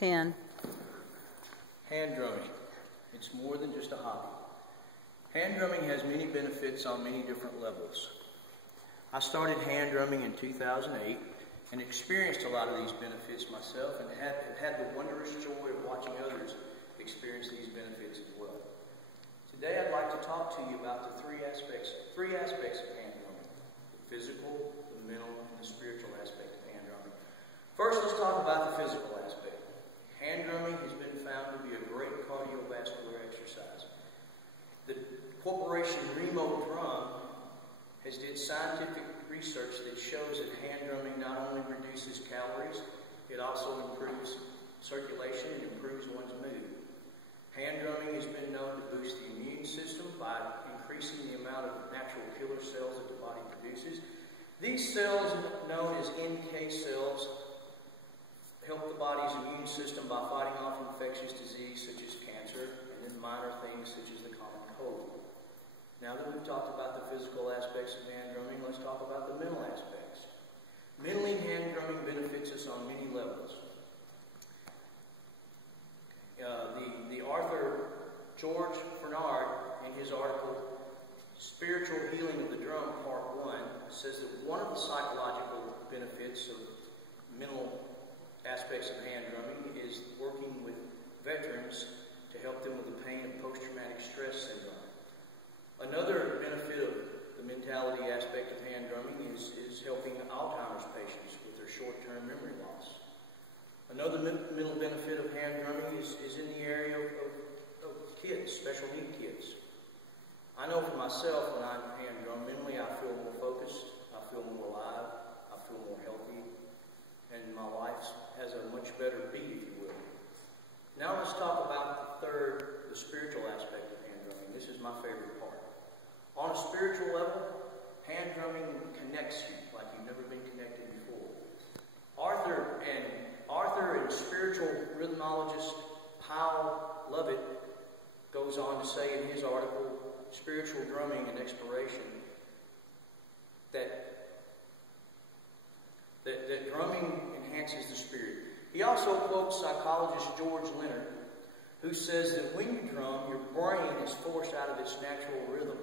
10. Hand drumming. It's more than just a hobby. Hand drumming has many benefits on many different levels. I started hand drumming in 2008 and experienced a lot of these benefits myself, and have had the wondrous joy of watching others experience these benefits as well. Today I'd like to talk to you about the three aspects of hand drumming: the physical, the mental, and the spiritual aspect of hand drumming. First, let's talk about the physical aspect. Hand drumming has been found to be a great cardiovascular exercise. The corporation Remo Drum has did scientific research that shows that hand drumming not only reduces calories, it also improves circulation and improves one's mood. Hand drumming has been known to boost the immune system by increasing the amount of natural killer cells that the body produces. These cells, known as NK cells, help the body's immune system by fighting off infectious disease such as cancer, and then minor things such as the common cold. Now that we've talked about the physical aspects of hand drumming, let's talk about the mental aspects. Mentally, hand drumming benefits us on many levels. The author George Fernard, in his article, Spiritual Healing of the Drum, Part 1, says that one of the psychological benefits of mental aspects of hand drumming is working with veterans to help them with the pain of post-traumatic stress syndrome. Another benefit of the mentality aspect of hand drumming is helping Alzheimer's patients with their short-term memory loss. Another mental benefit of hand drumming is in the area of kids, special need kids. I know for myself, when I hand drum, mentally I feel more focused, I feel more alive, I feel more healthy, and my life has a much better beat, if you will. Now let's talk about the spiritual aspect of hand drumming. This is my favorite part. On a spiritual level, hand drumming connects you like you've never been connected before. Arthur and spiritual rhythmologist Powell Lovett goes on to say in his article, Spiritual Drumming and Exploration, that drumming enhances the spirit. He also quotes psychologist George Leonard, who says that when you drum, your brain is forced out of its natural rhythm,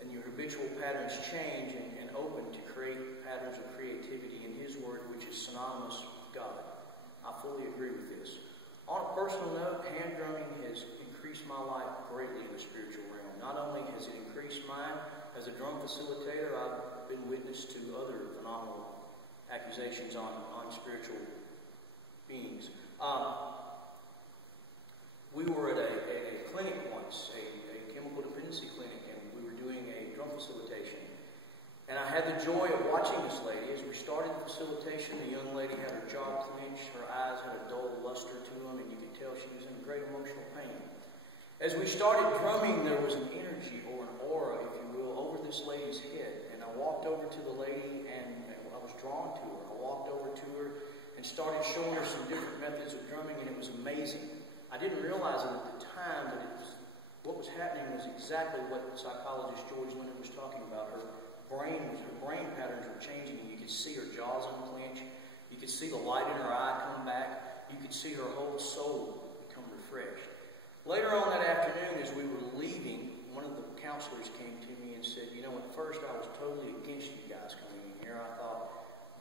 and your habitual patterns change and open to create patterns of creativity, in his word, which is synonymous with God. I fully agree with this. On a personal note, hand drumming has increased my life greatly in the spiritual realm. Not only has it increased mine, as a drum facilitator, I've been witness to other phenomenal accusations on spiritual beings. We were at a clinic once, a chemical dependency clinic, and we were doing a drum facilitation. And I had the joy of watching this lady. As we started the facilitation, the young lady had her jaw clenched, her eyes had a dull luster to them, and you could tell she was in great emotional pain. As we started drumming, there was an energy or an aura, if you will, over this lady's head. And I walked over to the lady, and I was drawn to her. I walked over to her and started showing her some different methods of drumming, and it was amazing. I didn't realize it at the time, but what was happening was exactly what the psychologist George Leonard was talking about. Her brain patterns were changing, and you could see her jaws unclench. You could see the light in her eye come back. You could see her whole soul become refreshed. Later on that afternoon, as we were leaving, one of the counselors came to me and said, you know, at first I was totally against you guys coming in here. I thought,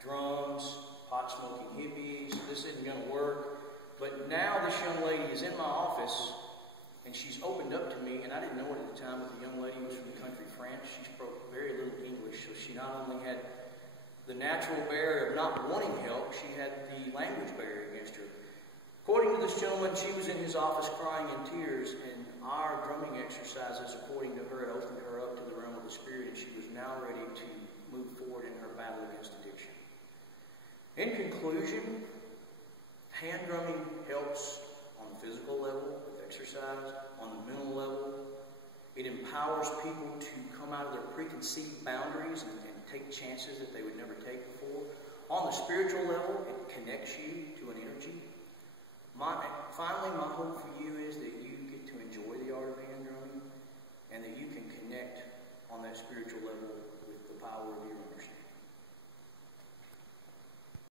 drums, pot-smoking hippies, this isn't going to work. But now this young lady is in my office, and she's opened up to me, and I didn't know it at the time, but the young lady was from the country France. She spoke very little English, so she not only had the natural barrier of not wanting help, she had the language barrier against her. According to this gentleman, she was in his office crying in tears, and our drumming exercises, according to her, had opened her up to the realm of the spirit, and she was now ready to move forward in her battle against addiction. In conclusion, hand drumming helps on the physical level with exercise, on the mental level. It empowers people to come out of their preconceived boundaries and take chances that they would never take before. On the spiritual level, it connects you to an energy. Finally, my hope for you is that you get to enjoy the art of hand drumming, and that you can connect on that spiritual level